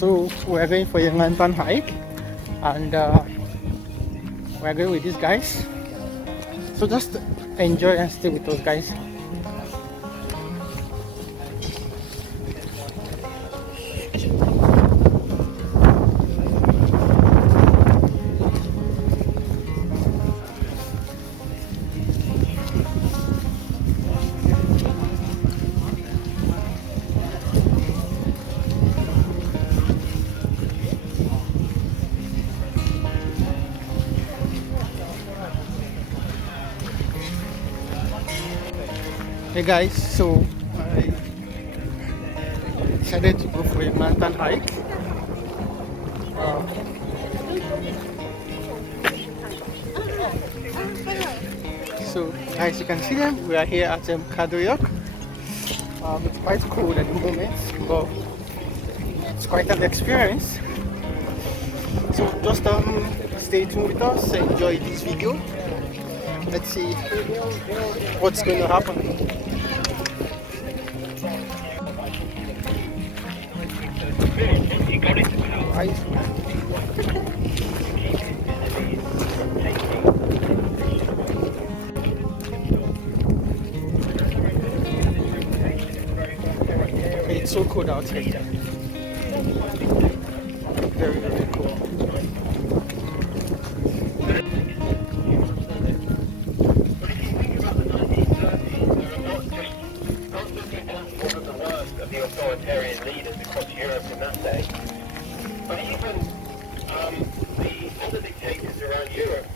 So we're going for a mountain hike, and we're going with these guys. So just enjoy and stay with us, guys. Hey guys, so I decided to go for a mountain hike. So as you can see them, we are here at Kadriorg. It's quite cold at the moment, but it's quite an experience. So just stay tuned with us, enjoy this video. Let's see what's going to happen. It's so cold out here. Very, very cool. The authoritarian leaders across Europe in that day, but even the other dictators around Europe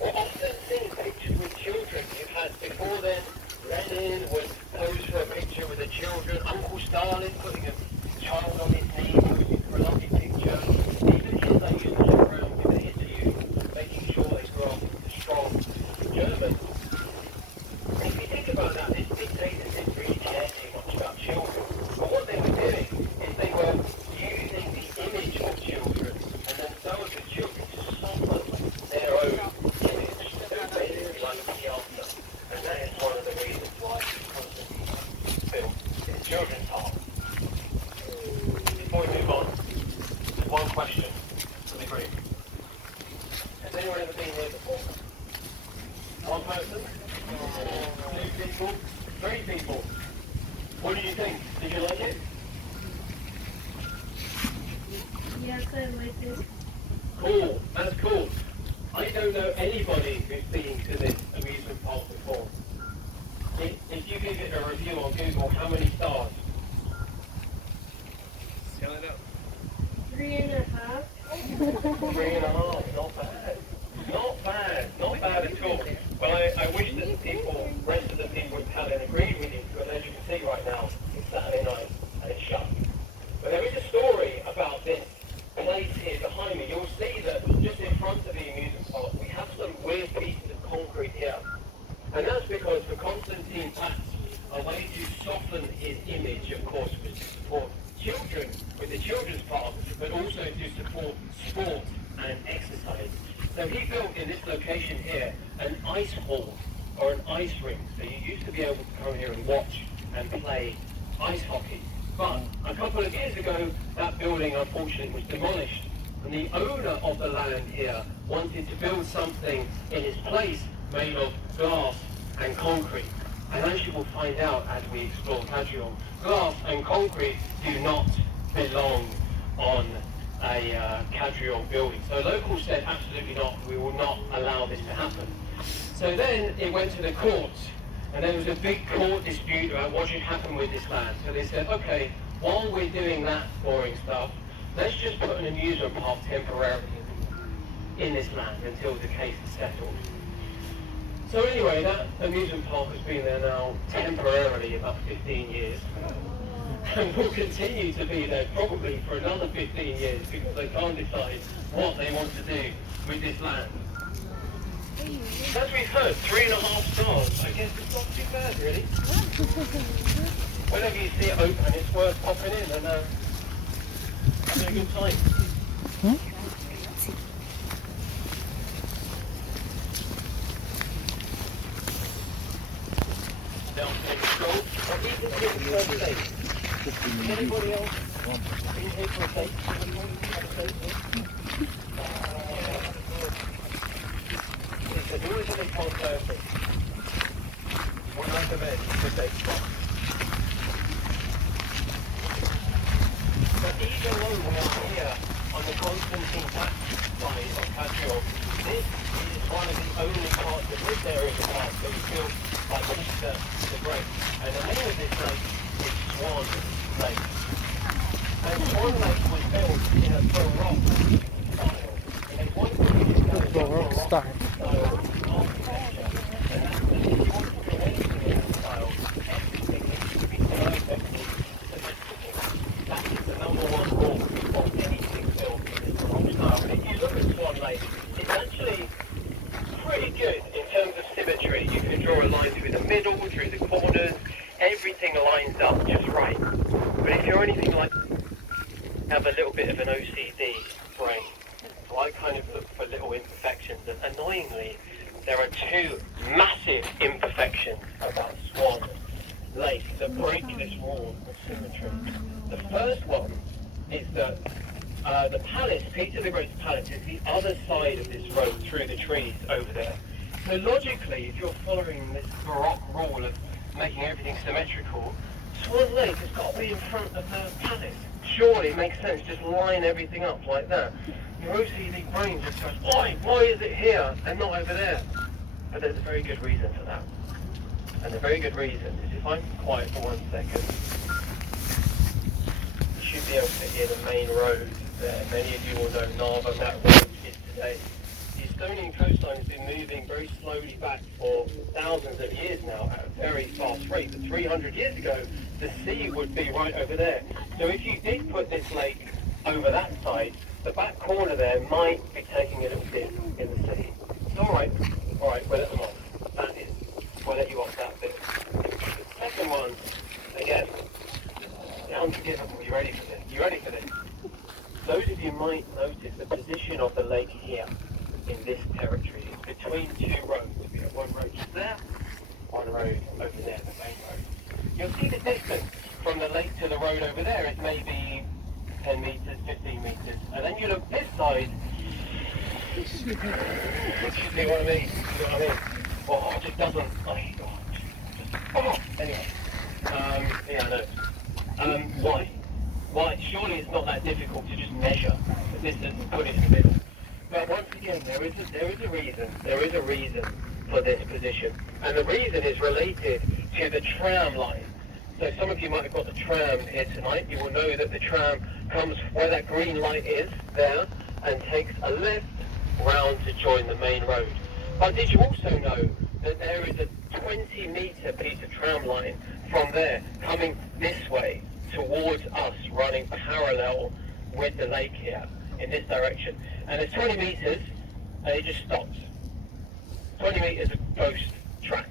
were often seen pictures with children. You had before then, Lenin would pose for a picture with the children, Uncle Stalin putting a child on his knee, posing for a lovely picture. These are kids that used to look around giving it to you, making sure they grow up into strong Germans. If you think about that, this dictator didn't really care too much about children. But what they were doing is they were using the image of children, and then some of the children to soften their own image. They were basically like Piazza. And that is one of the reasons why Constantine built his children's heart. Before we move on, there's one question for the group. Has anyone ever been here before? One person? 2 people? 3 people? What did you think? Did you like it? Yes, I like it. Cool, that's cool. I don't know anybody who's been to this amusement park before. If you give it a review on Google, how many stars? Tell it up. 3.5. 3.5, not bad. Not bad, not bad at all. Well, I wish that the rest of the people in Tallinn agreed with you, because as you can see right now, it's Saturday night and it's shut. But there is a story about this place here behind me. You'll see that just in front of the amusement park, we have some weird pieces of concrete here. And that's because for Constantine Patz, a way to soften his image, of course, was to support children with the children's park, but also to support sport and exercise. So he built in this location here an ice hall, or an ice rink. So you used to be able to come here and watch and play ice hockey. But a couple of years ago, that building unfortunately was demolished. And the owner of the land here wanted to build something in its place made of glass and concrete. And as you will find out as we explore Kadriorg, glass and concrete do not belong on a Kadriorg building. So locals said, absolutely not, we will not allow this to happen. So then it went to the courts, and there was a big court dispute about what should happen with this land. So they said, okay, while we're doing that boring stuff, let's just put an amusement park temporarily in this land until the case is settled. So anyway, that amusement park has been there now temporarily about 15 years. And will continue to be there probably for another 15 years because they can't decide what they want to do with this land. As we've heard, 3.5 stars. I guess it's not too bad, really. Whenever you see it open, it's worth popping in and having a good time. Down to the control, but even here it's well safe. Anybody else been here for a date? Listen, who is it that's on Thursday? One night of it, the date spot. But even though we are here on the Constantine Pass side of Kadriorg, this is one of the only parts of this area of the park that was built by Peter the Great. And the name of this lake is Swan Lake. And Swan Lake was built in a Baroque style. And one thing is that Baroque style. architecture. And that's the if you want to do anything in that style, everything needs to be perfectly symmetrical. That is the number one rule of anything built in this Baroque style. And if you look at Swan Lake, it's actually pretty good in terms of symmetry. You can draw a line through the middle, through the corners, everything lines up just right. But if you're anything like have a little bit of an OCD brain, so I kind of look for little imperfections, and annoyingly there are two massive imperfections about Swan Lake that break this rule of symmetry. The first one is that the palace, Peter the Great's palace, is the other side of this road through the trees over there. So logically, if you're following this Baroque rule of making everything symmetrical, Swan Lake has got to be in front of the palace. Surely it makes sense, just line everything up like that. Your OCD brain just goes, why is it here and not over there? But there's a very good reason for that. And the very good reason is, if I'm quiet for 1 second, you should be able to hear the main road there. Many of you will know Narva, that road is today. The Estonian coastline has been moving very slowly back for thousands of years now at a very fast rate. But 300 years ago, the sea would be right over there. So if you did put this lake over that side, the back corner there might be taking a little dip in the sea. It's all right, we'll let them off. That is, we'll let you off that bit. The second one, again, the unforgivable. You ready for this? You ready for this? Those of you might notice the position of the lake here in this territory is between two roads. We have one road just there, one road over there, the main road. You'll see the distance from the lake to the road over there is maybe 10 metres, 15 metres. And then you look this side, you see what I mean? You know what I mean? Oh, it just doesn't, anyway. Yeah, I know. Why? Surely it's not that difficult to just measure the distance and put it in the middle. But once again, there is a reason for this position. And the reason is related to the tram line. So some of you might have got the tram here tonight. You will know that the tram comes where that green light is there and takes a left round to join the main road. But did you also know that there is a 20-metre piece of tram line from there coming this way towards us, running parallel with the lake here in this direction? And it's 20 metres and it just stops. 20 metres of ghost track.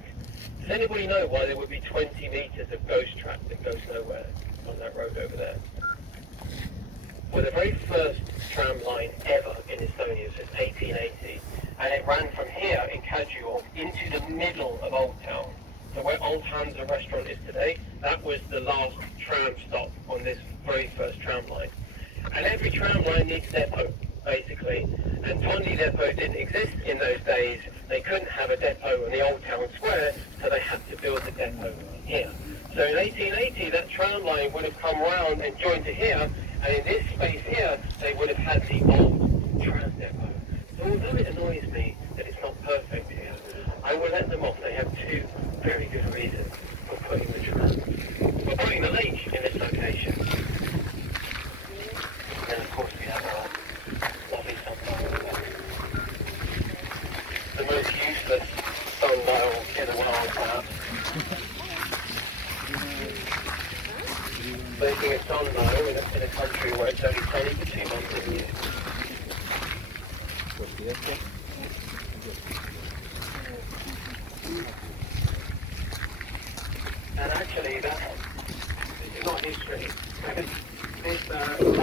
Does anybody know why there would be 20 metres of ghost track that goes nowhere on that road over there? Well, the very first tram line ever in Estonia was 1880, and it ran from here in Kadriorg into the middle of Old Town. So where Old Hansa restaurant is today, that was the last tram stop on this very first tram line. And every tram line needs a depot, basically. And Tondi depot didn't exist in those days. They couldn't have a depot on the Old Town Square, so they had to build the depot here. So in 1880, that tram line would have come round and joined to here, and in this space here, they would have had the old tram depot. So although it annoys me that it's not perfect here, I will let them off. They have two very good reasons for putting the tram, for putting the lake in this location. And of course we have our lovely sundial. The most useless sundial in the world, perhaps. Making a sundial in a country where it's only sunny for 2 months a year. And actually, this is not history. This sundial is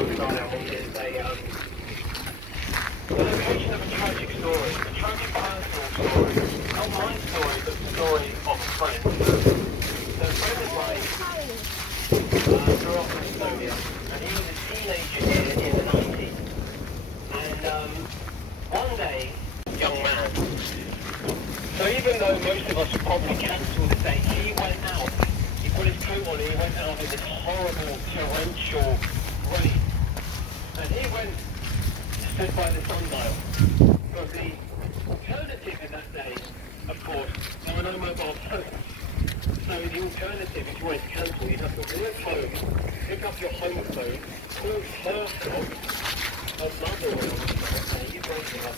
the location of a tragic story, a tragic personal story. Not my story, but the story of a friend. So a friend of mine grew up in this horrible torrential rain. And he went to stood by the sundial. Because the alternative in that day, of course, there were no mobile phones. So the alternative, if you wanted to cancel, you'd have to walk home, pick up your home phone, call her phone, her mother or something, you won't give up.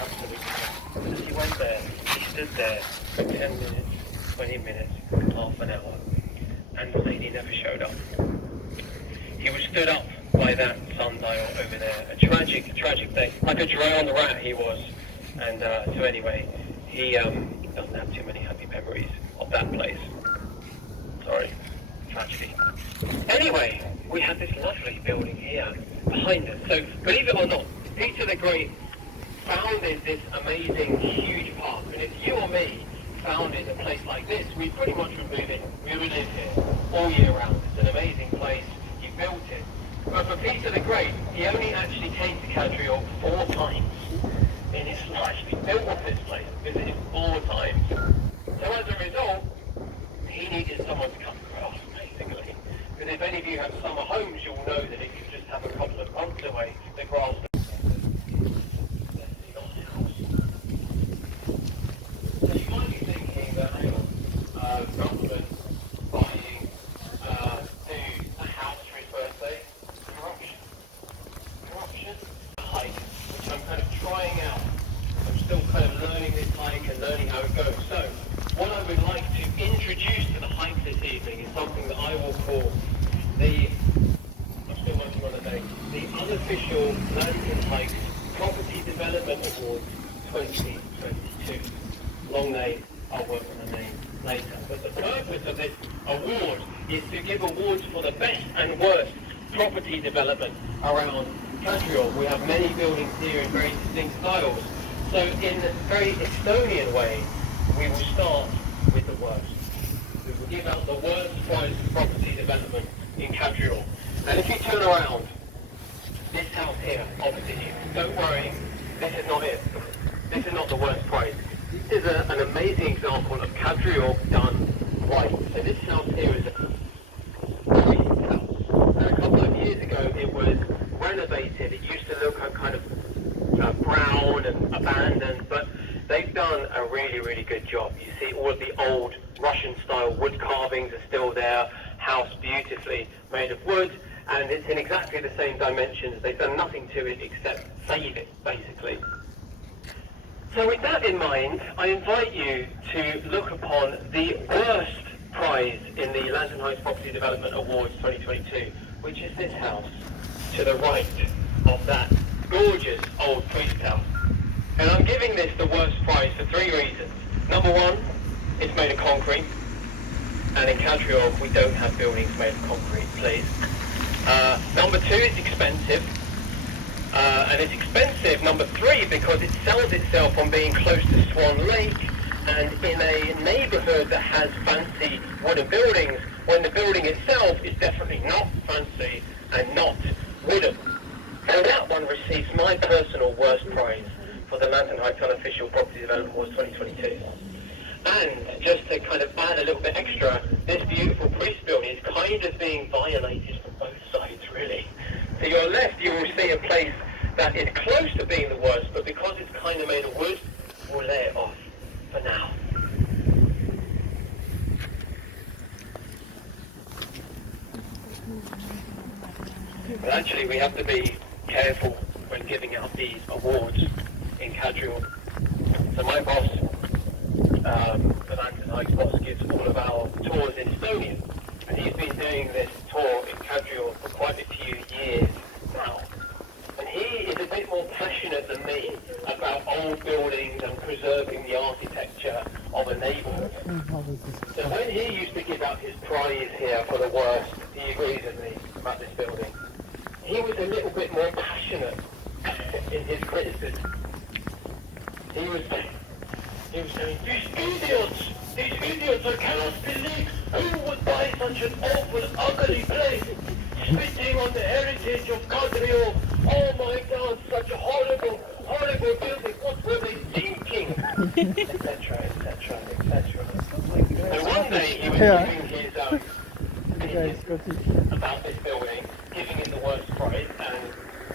Absolutely not. And he went there, he stood there for 10 minutes, 20 minutes, half an hour, and the lady never showed up. He was stood up by that sundial over there. A tragic day. Like a drowned rat he was. And so anyway, he doesn't have too many happy memories of that place. Sorry. Tragedy. Anyway, we have this lovely building here behind us. So, believe it or not, Peter the Great founded this amazing, huge park. And if you or me founded a place like this, we pretty much would move in. We would live here all year round. It's an amazing place. He built it. But for Peter the Great, he only actually came to Kadriorg 4 times in his life. He built this place, visited 4 times. So as a result, he needed someone to cut the grass, basically. Because if any of you have summer homes, you'll know that if you just have a couple of months away, the grass so you might be thinking that, hang on, government buying a house for his birthday, corruption, hike, which I'm kind of trying out. I'm still kind of learning this hike and learning how it goes. So, what I would like to introduce to the hike this evening is something that I will call I'm still working on the name, the Unofficial Lantern Hike Property Development Awards 2022. Long name, I'll work on the name later. But the purpose of this award is to give awards for the best and worst property development around Kadriorg. We have many buildings here in very distinct styles. So in a very Estonian way, we will start with the worst. We will give out the worst prize for property development in Kadriorg. And if you turn around, this house here, opposite you, don't worry, this is not it. This is not the worst prize. This is an amazing example of Kadriorg done right. So this house here is a great house. And a couple of years ago it was renovated. It used to look kind of brown and abandoned, but they've done a really, really good job. You see all of the old Russian-style wood carvings are still there, house beautifully made of wood, and it's in exactly the same dimensions. They've done nothing to it except save it, basically. So with that in mind, I invite you to look upon the worst prize in the Lantern Heights Property Development Awards 2022, which is this house to the right of that gorgeous old priest house. And I'm giving this the worst prize for 3 reasons. Number 1, it's made of concrete. And in Kadriorg, we don't have buildings made of concrete, please. Number 2, it's expensive. And it's expensive, number 3, because it sells itself on being close to Swan Lake and in a neighbourhood that has fancy wooden buildings, when the building itself is definitely not fancy and not wooden. So that one receives my personal worst prize for the Lantern Heights Unofficial Property Development Awards 2022. And just to kind of add a little bit extra, this beautiful priest building is kind of being violated from both sides, really. To your left, you will see a place that is close to being the worst, but because it's kind of made of wood, we'll lay it off for now. But actually, we have to be careful when giving out these awards in Kadriorg. So my boss, the Lantern Heights boss, gives all of our tours in Estonia, and he's been doing this tour in Kadriorg for quite a few years now. And he is a bit more passionate than me about old buildings and preserving the architecture of a neighbourhood. So when he used to give out his prize here for the worst, he agrees with me about this building. He was a little bit more passionate in his criticism. He was saying, these idiots, I cannot believe who would buy such an awful, ugly place, spitting on the heritage of Kadriorg. Oh my God, such a horrible, horrible building. What were they thinking? Etc., etc., etc. And one day he was doing his negative about this building, giving it the worst price and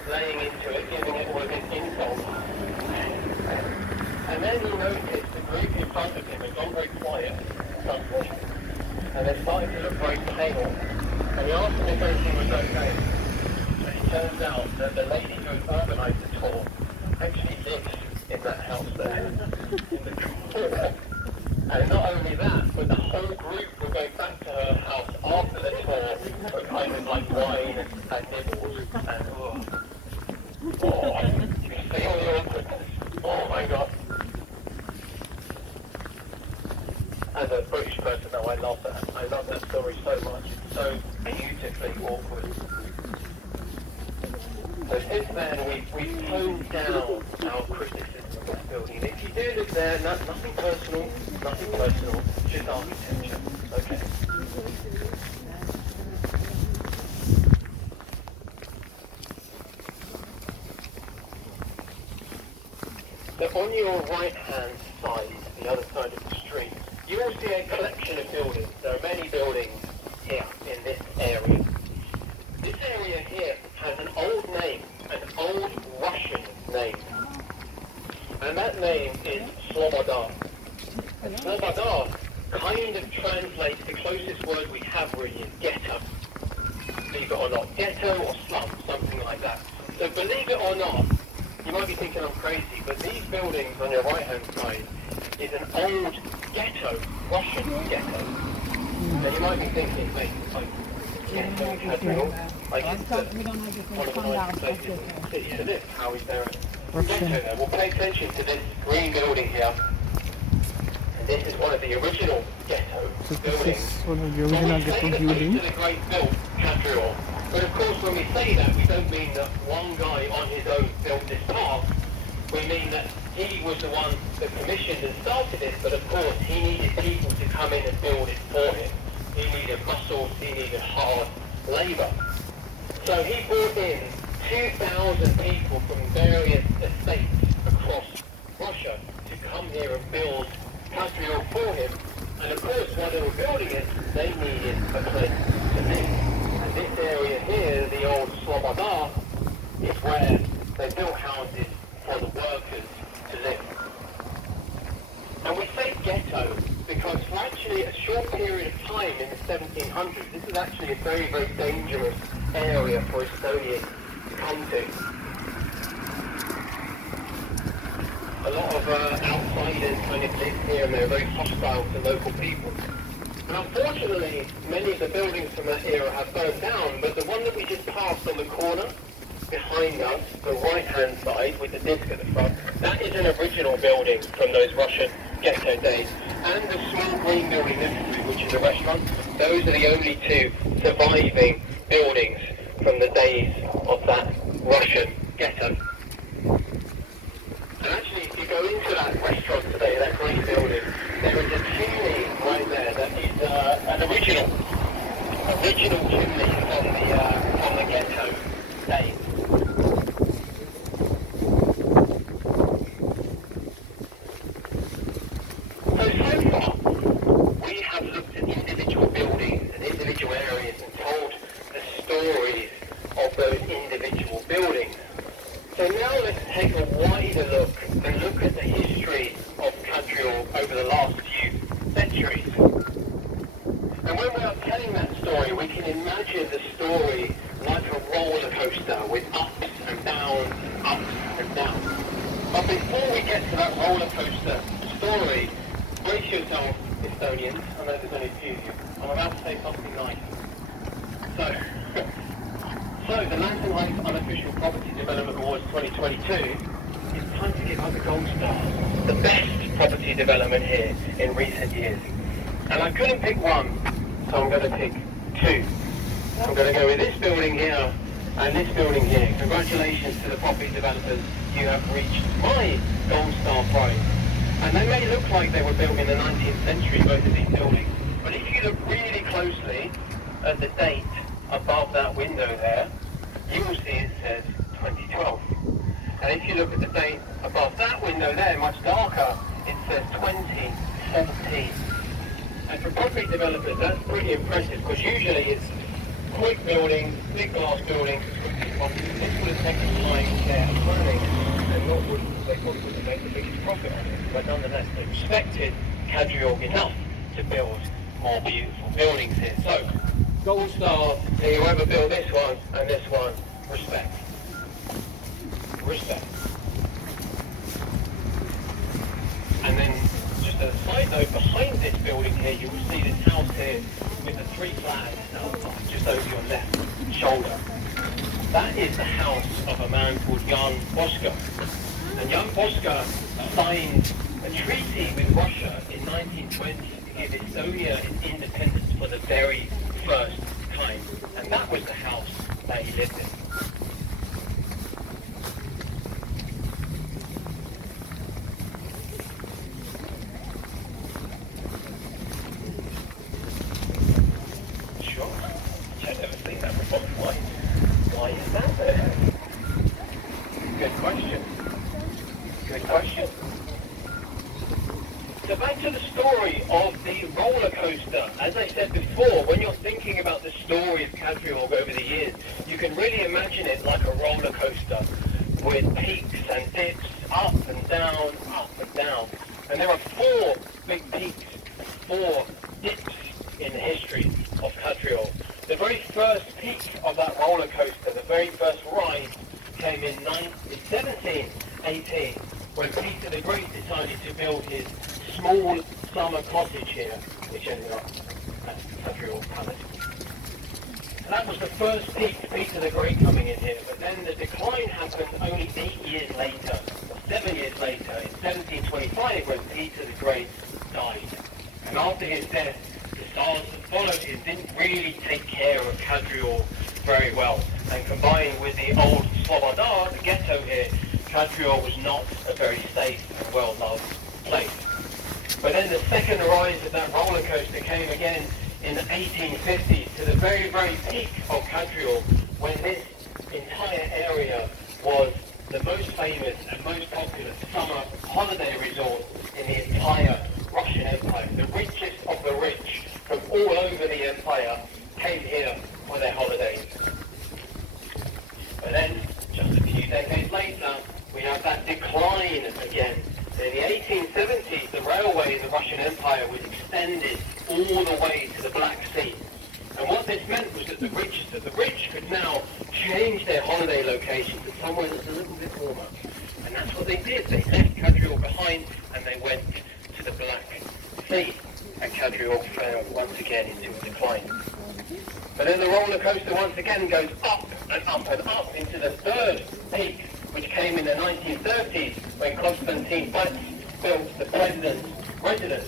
laying into it, giving it all of this insult. And then he noticed the group in front of him had gone very quiet suddenly, and they started to look very pale. And he asked them if everything was okay. And it turns out that the lady who had organised the tour actually lives in that house there, in the tour. And not only that, but the whole group were going back to her house after the tour for kind of like wine and nibbles. And you see all the awkwardness. Oh my God. As a British person though, I love that. I love that story so much. It's so beautifully awkward. So since then, we've toned down our criticism of this building. If you do live there, nothing personal, just architecture. Okay. So on your right-hand side, the other side of the street, you will see a collection of buildings. There are many buildings here in this area. This area here has an old name, an old Russian name. And that name is Sloboda. And Sloboda kind of translates, the closest word we have really is ghetto. Believe it or not, ghetto or slum, something like that. So believe it or not, you might be thinking I'm crazy, but these buildings on your right-hand side is an old ghetto, Russian ghetto. Now you might be thinking, mate, like ghetto in Kadriorg, like it's one of the nicest places in the city to live. How is there a ghetto there? Well, pay attention to this green building here. And this is one of the original ghetto buildings. This is one of the original ghetto buildings. The great built Kadriorg. But of course, when we say that, we don't mean that one guy on his own built this park. We mean that he was the one that commissioned and started it, but of course, he needed people to come in and build it for him. He needed muscles, he needed hard labour. So he brought in 2,000 people from various estates across Russia to come here and build Kadriorg for him. And of course, while they were building it, they needed a place to live. And this area here, the old Sloboda, is where they built houses for the workers to live. And we say ghetto because for actually a short period of time in the 1700s, this is actually a very, very dangerous area for Estonians to come to. A lot of outsiders kind of live here and they're very hostile to local people. And unfortunately, many of the buildings from that era have burned down, but the one that we just passed on the corner behind us, the right-hand side with the disc at the front, that is an original building from those Russian ghetto days. And the small green building next to it, which is a restaurant, those are the only two surviving buildings from the days of that Russian ghetto. And actually, if you go into that restaurant today, that green building, there is a chimney right there that is an original chimney from the ghetto days. So far, we have looked at individual buildings and individual areas and told the stories of those individual buildings. So now let's take a wider look and look at the history of Kadriorg over the last few centuries. And when we are telling that story, we can imagine the story like a roller coaster with ups and downs, ups and downs. But before we get to that roller coaster story, brace yourself, Estonians. I know there's only a few of you. I'm about to say something nice. So the Lantern Heights Unofficial Property Development Awards 2022, it's time to give out the gold star, the best property development here in recent years. And I couldn't pick one, so I'm going to pick two. I'm going to go with this building here and this building here. Congratulations to the property developers, you have reached my gold star prize. And they may look like they were built in the 19th century, both of these buildings, but if you look really closely at the date above that window there, you will see it says 2012. And if you look at the date above that window there, much darker, it says 2014. And for property developers, that's pretty impressive because usually it's quick buildings, big glass buildings. Well, this would have taken time, care, and planning, and they probably wouldn't make the biggest profit on it. But nonetheless, they respected Kadriorg enough to build more beautiful buildings here. So, gold star to whoever built this one and this one, respect. Respect. And then, just as a side note, behind this building here, you will see this house here with the three flags just over your left shoulder. That is the house of a man called Jan Boska. And Jan Boska signed a treaty with Russia in 1920 to give Estonia its independence for the very first time. And that was the house that he lived in. Why is that there? Good question. Good question. So back to the story of the roller coaster. As I said before, when you're thinking about the story of Kadriorg over the years, you can really imagine it like a roller coaster with peaks and dips, up and down, up and down. And there are four big peaks, four dips in the history of Kadriorg. The very first peak of that roller coaster, the very first ride, came in 1718 when Peter the Great decided to build his small summer cottage here, which ended up at Kadriorg Palace. And that was the first peak, Peter the Great coming in here, but then the decline happened only 8 years later, or 7 years later, in 1725 when Peter the Great died. And after his death, the stars that followed him didn't really take care of Kadriorg very well. And combined with the old Sloboda, the ghetto here, Kadriorg was not a very safe and well-loved place. But then the second rise of that roller coaster came again in the 1850s to the very, very peak of Kadriorg, when this entire area was the most famous and most popular summer holiday resort in the entire Russian Empire. The richest of the rich from all over the empire came here for their holidays. But then, just a few decades later, we have that decline again. In the 1870s, the railway in the Russian Empire was extended all the way to the Black Sea. And what this meant was that the richest of the rich could now change their holiday location to somewhere that's a little bit warmer. And that's what they did. They left Kadriorg behind and they went to the Black Sea. And Kadriorg fell once again into a decline. But then the roller coaster once again goes up and up and up into the third peak, which came in the 1930s when Konstantin Bats built the president's residence.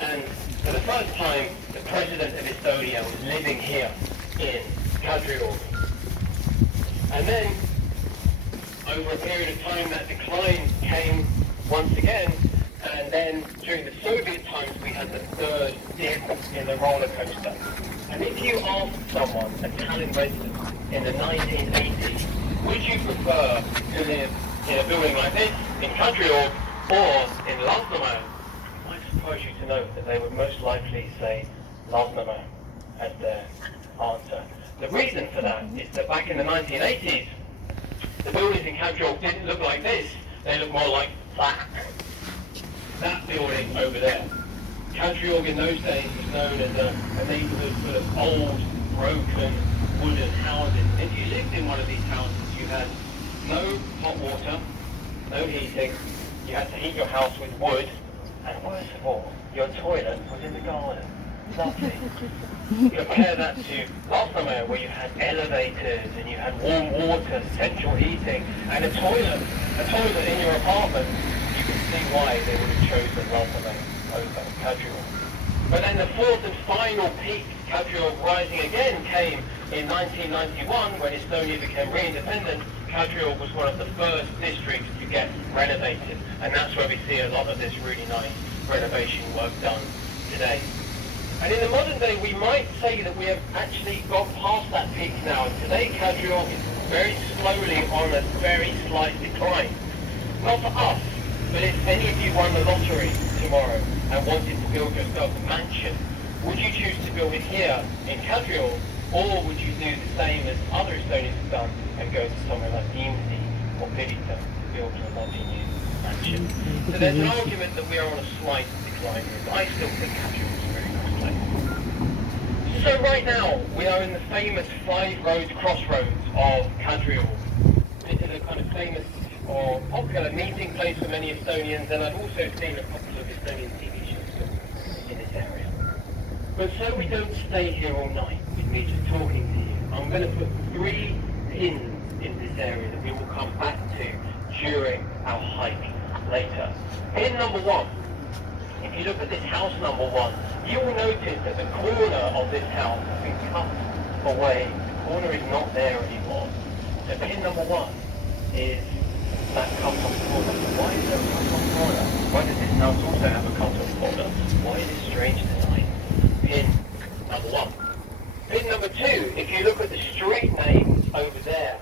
And for the first time, the president of Estonia was living here in Kadriorg. And then, over a period of time, that decline came once again. And then, during the Soviet times, we had the third dip in the roller coaster. And if you ask someone, a Tallinn resident, in the 1980s, would you prefer to live in a building like this, in Kadriorg, or in Lasnamäe? I suppose you to know that they would most likely say Lasnamäe as their answer. The reason for that is that back in the 1980s, the buildings in Kadriorg didn't look like this. They looked more like that building over there. Kadriorg in those days was known as a neighbourhood full of old, broken, wooden houses. If you lived in one of these houses, you had no hot water, no heating, you had to heat your house with wood, and worst of all, your toilet was in the garden. Lovely. Compare that to Lasnamäe, where you had elevators and you had warm water, central heating, and a toilet in your apartment. You can see why they would have chosen Lasnamäe over Kadriorg. But then the fourth and final peak, Kadriorg rising again, came in 1991 when Estonia became re-independent. Kadriorg was one of the first districts to get renovated, and that's where we see a lot of this really nice renovation work done today. And in the modern day, we might say that we have actually got past that peak now, and today Kadriorg is very slowly on a very slight decline. Not for us, but if any of you won the lottery tomorrow and wanted to build yourself a mansion would you choose to build it here in Kadriorg, or would you do the same as other Estonians have done and go to somewhere like Viimsi or Pirita to build your lovely new mansion? So there's an argument that we are on a slight decline here, but I still think Kadriorg is a very nice place. So right now, we are in the famous 5 roads crossroads of Kadriorg. This is a kind of famous or popular meeting place for many Estonians, and I've also seen a couple of Estonian TV shows in this area. But so we don't stay here all night with me just talking to you, I'm going to put 3 pins in this area that we will come back to during our hike later. Pin number 1. If you look at this house number 1, you will notice that the corner of this house has been cut away. The corner is not there anymore. So pin number 1 is that cut-off corner. Why is there a cut-off corner? Why does this house also have a cut-off corner? Why is this strange design? Pin number 1. Pin number 2, if you look at the street names over there,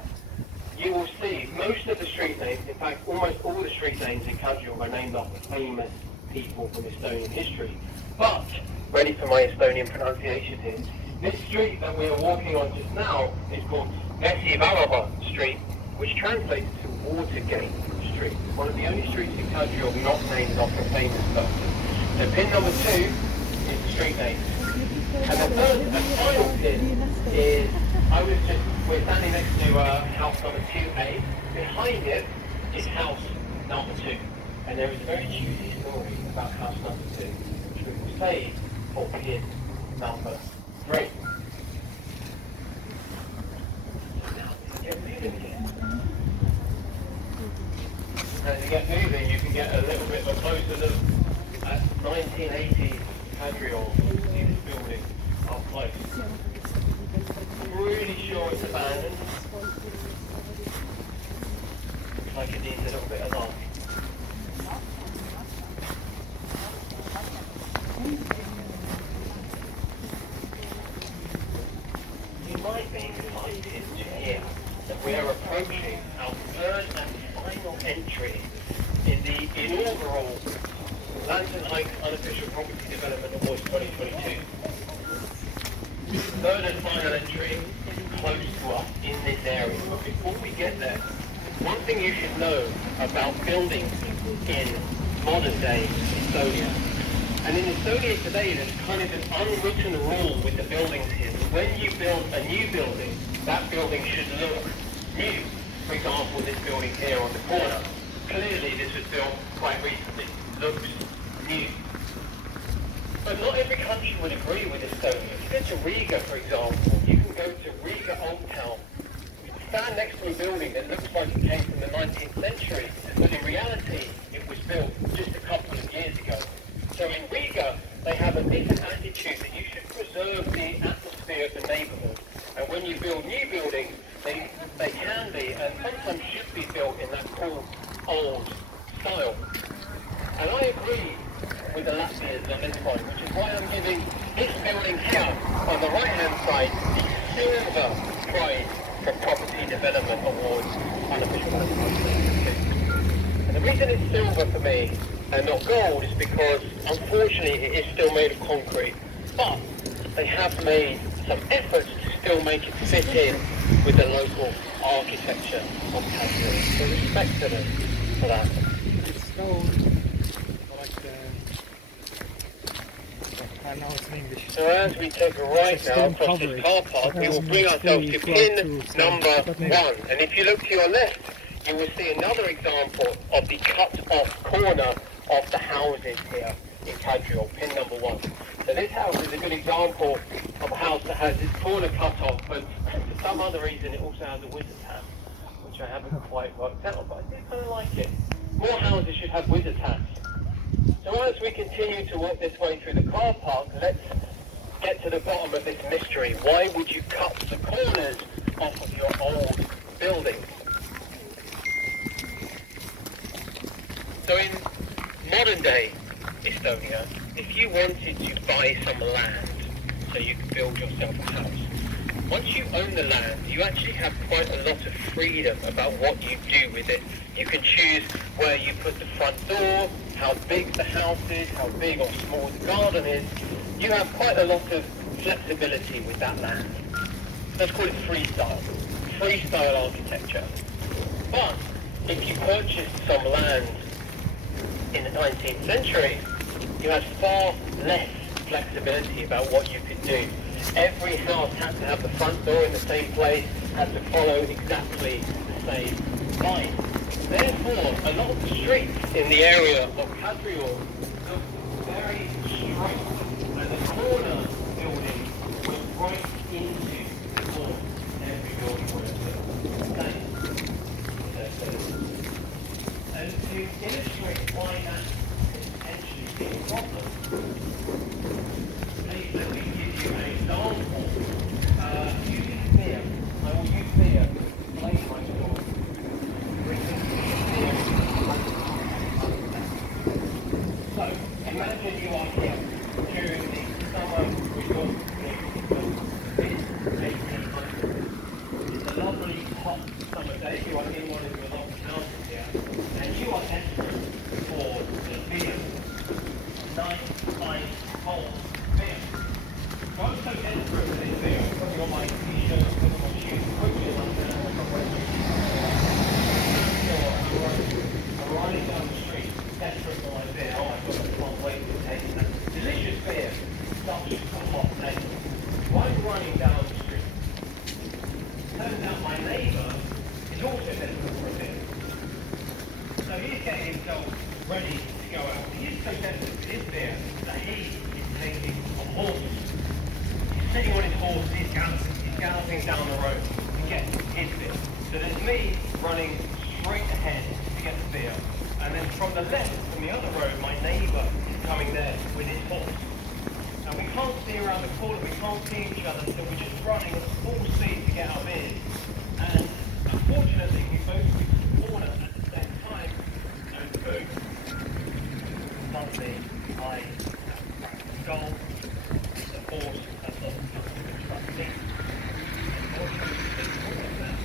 you will see most of the street names, in fact almost all the street names in Kadriorg are named after famous people from Estonian history. But, ready for my Estonian pronunciation here, this street that we are walking on just now is called Vesivarava Street, which translates to Watergate Street. It's one of the only streets in Kadriorg not named after a famous person. So pin number 2 is the street name. And the third and final pin is, we're standing next to house number 2A. Behind it is house number 2. And there is a very juicy story about house number 2, which we will save for pin number 3. So now, let's get moving here. As you get moving, you can get a little bit of a closer look at 1980s Kadriorg. See this building up close. I'm really sure it's abandoned. Looks like it needs a little bit of love. You might be excited to hear that we are approaching our 3rd and final entry in the inaugural Lantern Heights Unofficial Property Development Awards 2022. The 3rd and final entry is close to us in this area, but before we get there, one thing you should know about buildings in modern day Estonia. And in Estonia today, there's kind of an unwritten rule with the buildings here. So when you build a new building, that building should look new. For example, this building here on the corner. Clearly this was built quite recently. Looks new. But not every country would agree with Estonia. If you go to Riga, for example, you can go to Riga Old Town. You can stand next to a building that looks like it came from the 19th century, but in reality it was built just a couple of years ago. So in Riga, they have a different attitude that you should preserve the atmosphere of the neighbourhood. And when you build new buildings, they can be, and sometimes should be built in that cool, old style. And I agree with the Latvians on this one, which is why I'm giving this building here, on the right-hand side, the Silver Prize for Property Development Awards, unofficial one. And the reason it's silver for me, and not gold, is because, unfortunately, it is still made of concrete. But they have made some efforts to still make it fit in with the local architecture of Kadriorg. So respect to them for that. It's gold, like I know it's in English. So as we take a right now across this car park, we will bring ourselves to pin number 1. And if you look to your left, you will see another example of the cut-off corner of the houses here in Kadriorg, pin number 1. So this house is a good example of a house that has its corner cut off, but for some other reason it also has a wizard's hat, which I haven't quite worked out, but I do kind of like it. More houses should have wizard's hats. So as we continue to walk this way through the car park, let's get to the bottom of this mystery. Why would you cut the corners off of your old buildings? So in modern day Estonia, if you wanted to buy some land so you could build yourself a house, once you own the land, you actually have quite a lot of freedom about what you do with it. You can choose where you put the front door, how big the house is, how big or small the garden is, you have quite a lot of flexibility with that land. Let's call it freestyle architecture. But if you purchased some land in the 19th century, you had far less flexibility about what you could do. Every house had to have the front door in the same place, had to follow exactly the same line. Therefore, a lot of the streets in the area of Kadriorg look very straight, and the corner building went right into the corner. Every building was the same. And to illustrate why that could potentially be a problem, please let me give you an example. Using fear, I will use fear to explain my story. So, imagine you are here during the summer resort in 1800. It's a lovely hot summer day. You are in one of your local houses here, and you are desperate for the beer. Nice, ice, cold beer. So I'm so desperate for this beer. Put on my t-shirt, put on my shoes, quickly like that. I'm riding down the street, desperate for my beer. Oh my god, I can't wait to taste that delicious beer. Such a hot day. So I'm running down the street. Turns out my neighbour is also desperate for a beer. So he's getting himself ready to go out. He is so desperate for his beer that he is taking a horse. He's sitting on his horse and he's galloping down the road to get his beer. So there's me running straight ahead to get the beer. And then from the left, from the other road, my neighbour is coming there with his horse. And we can't see around the corner, we can't see each other, so we're just running at full speed to get our beers. And unfortunately, we both reach the corner at the same time, and boom. Suddenly, I have cracked the skull, the horse has lost its front teeth. Unfortunately, this horse then,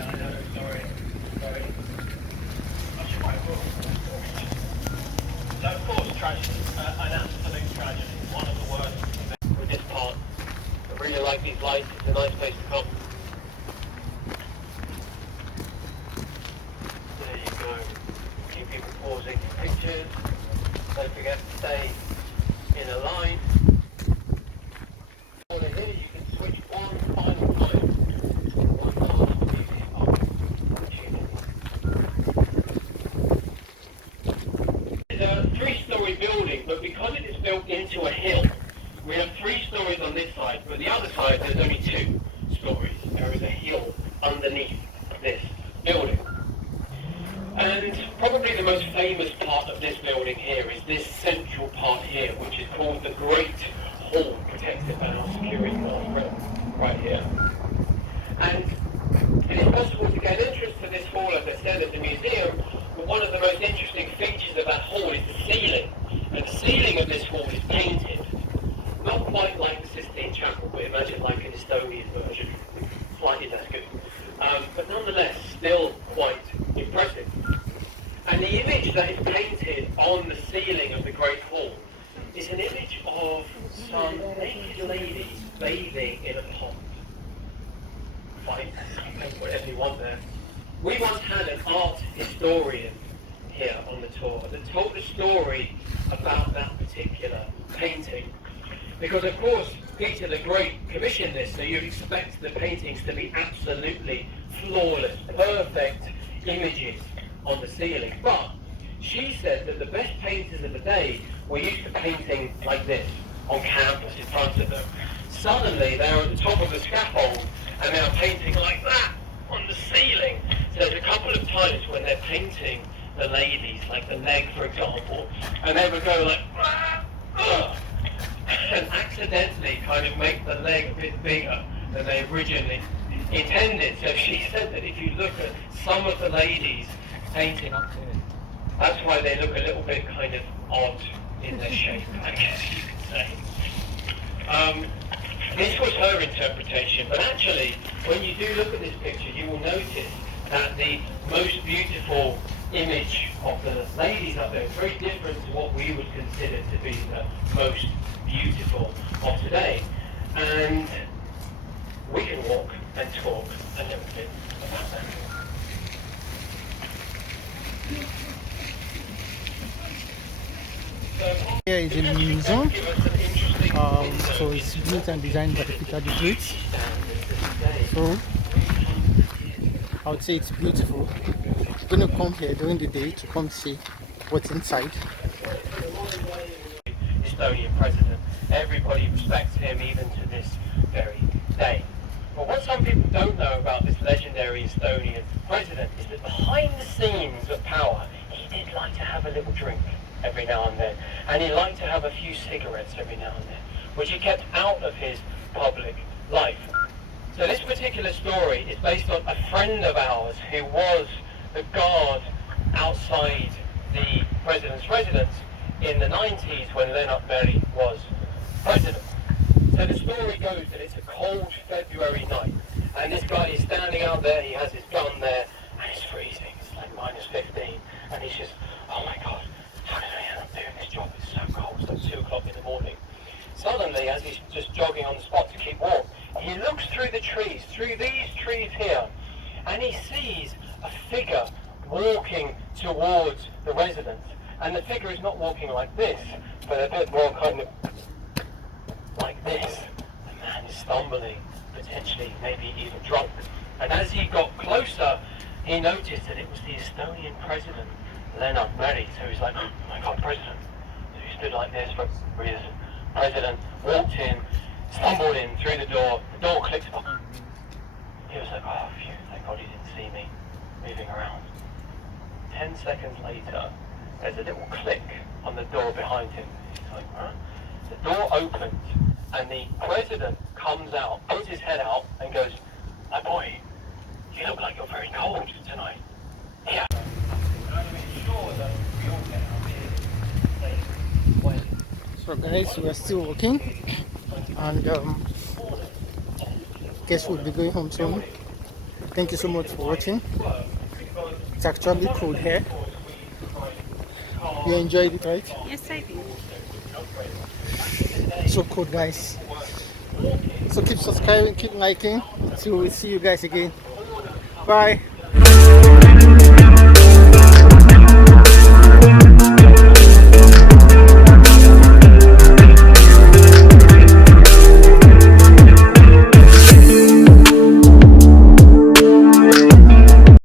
I know, sorry. I should write a book. So of course, tragedy, an absolute tragedy, one of the worst with this part. I really like these lights, it's a nice place to come. There you go, a few people pausing for pictures, don't forget to stay in a line. Over here you can switch one final time. It's a three-storey building, but because it is built into a hill, we have 3 stories on this side, but the other side there's only 2 stories. There is a hill underneath this building. And probably the most famous part of this building here is this central part here, which is called the Great Hall, protected by our security guard right here. And it is possible to get entrance to this hall, as I said, as a museum, but one of the most interesting features of that hall is the ceiling. And the ceiling of this hall is painted. Not quite like the Sistine Chapel, but imagine like an Estonian version. Slightly less good. But nonetheless, still quite impressive. And the image that is painted on the ceiling of the Great Hall is an image of some naked ladies bathing in a pond. Fine, you make whatever you want there. We once had an art historian here on the tour that told a story about that particular painting. Because of course, Peter the Great commissioned this, so you'd expect the paintings to be absolutely flawless, perfect images on the ceiling. But she said that the best painters of the day were used to painting like this, on canvas in front of them. Suddenly they're at the top of the scaffold and they're painting like that on the ceiling. So there's a couple of times when they're painting the ladies, like the leg for example, and they would go like, and accidentally kind of make the leg a bit bigger than they originally intended. So she said that if you look at some of the ladies painting up here, that's why they look a little bit kind of odd in their shape, I guess you could say. This was her interpretation, but actually, when you do look at this picture, you will notice that the most beautiful image of the ladies up there is very different to what we would consider to be the most beautiful of today. And we can walk and talk a little bit about that. Here is a museum. So it's built and designed by the Peter the Great. So I would say it's beautiful. I'm going to come here during the day to come see what's inside. Estonian president. Everybody respects him even to this very day. But what some people don't know about this legendary Estonian president is that behind the scenes of power, he did like to have a little drink every now and then. And he liked to have a few cigarettes every now and then, which he kept out of his public life. So this particular story is based on a friend of ours who was the guard outside the president's residence in the 90s when Lennart Meri was president. So the story goes that it's a cold February night, and this guy is standing out there, he has his gun there, and it's freezing, it's like -15, and he's just, oh my God, how did I end up doing this job? It's so cold, it's like 2 o'clock in the morning. Suddenly, as he's just jogging on the spot to keep warm, he looks through the trees, through these trees here, and he sees a figure walking towards the residence. And the figure is not walking like this, but a bit more kind of like this. The man is stumbling, potentially maybe even drunk. And as he got closer, he noticed that it was the Estonian president, Lennart Meri. So he's like, oh my God, president. So he stood like this for a reason. President walked in, stumbled in through the door clicked behind him. He was like, oh phew, thank God he didn't see me moving around. 10 seconds later, there's a little click on the door behind him. He's like, huh? The door opens and the president comes out, puts his head out and goes, my boy, you look like you're very cold tonight. Yeah. So guys, we are still working, and guess we'll be going home soon. Thank you so much for watching. It's actually cold here. You enjoyed it, right? Yes, I did. So cold, guys. So keep subscribing, keep liking. So we'll see you guys again. Bye.